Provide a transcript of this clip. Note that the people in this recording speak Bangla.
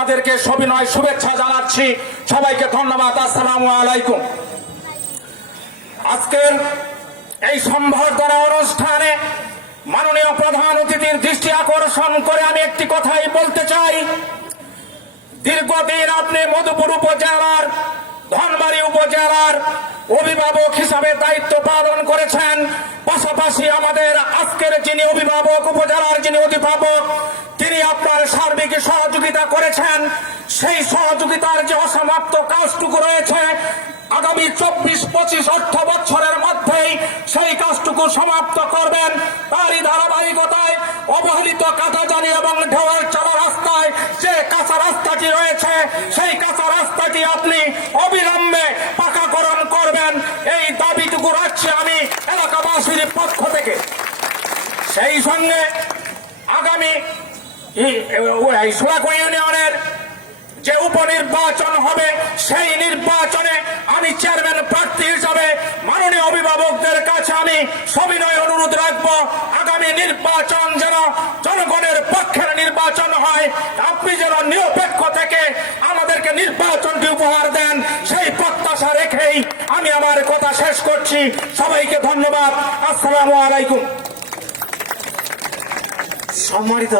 তাদেরকে সবিনয় শুভেচ্ছা জানাচ্ছি। সবাইকে ধন্যবাদ। আসসালামু আলাইকুম। আজকের এই সম্বর্ধনা অনুষ্ঠানে মাননীয় প্রধান অতিথির দৃষ্টি আকর্ষণ করে আমি একটি কথাই বলতে চাই। দীর্ঘদিন আপনি মধুপুর উপজেলার ধনবাড়ী উপজেলার অভিভাবক হিসাবে দায়িত্ব পালন করেছেন। পাশাপাশি আমাদের আজকের যিনি অভিভাবক, উপজেলার যিনি অভিভাবক, তিনি আপনার সার্বিক সহযোগিতা করেছেন। সেই সহযোগিতার যে অসমাপ্ত কাজটুকু রয়েছে, আগামী 24-25 অর্থ বছরের মধ্যেই সেই কাজটুকু সমাপ্ত করবেন। তারই ধারাবাহিকতায় অবহেলিত কাটাজানি এবং ঢেউয়ের চালা রাস্তায় যে কাঁচা রাস্তাটি রয়েছে, সেই কাঁচা রাস্তাটি আপনি অবিলম্বে পাকাকরণ করবেন, এই দাবিটুকু রাখছি আমি এলাকাবাসীর পক্ষ থেকে। সেই সঙ্গে আগামী সোলাকুই ইউনিয়নের যে উপনির্বাচন হবে, সেই নির্বাচনে আমি চেয়ারম্যান প্রার্থী হিসাবে মাননীয় অভিভাবকদের কাছে আমি সবিনয় অনুরোধ রাখবো, আগামী নির্বাচন যেন জনগণের পক্ষের নির্বাচন হয়। আপনি যেন নিরপেক্ষ থেকে আমাদেরকে নির্বাচনটি উপহার দেন, সেই প্রত্যাশা রেখেই আমি আমার কথা শেষ করছি। সবাইকে ধন্যবাদ। আসসালামু আলাইকুম। সম্মানিত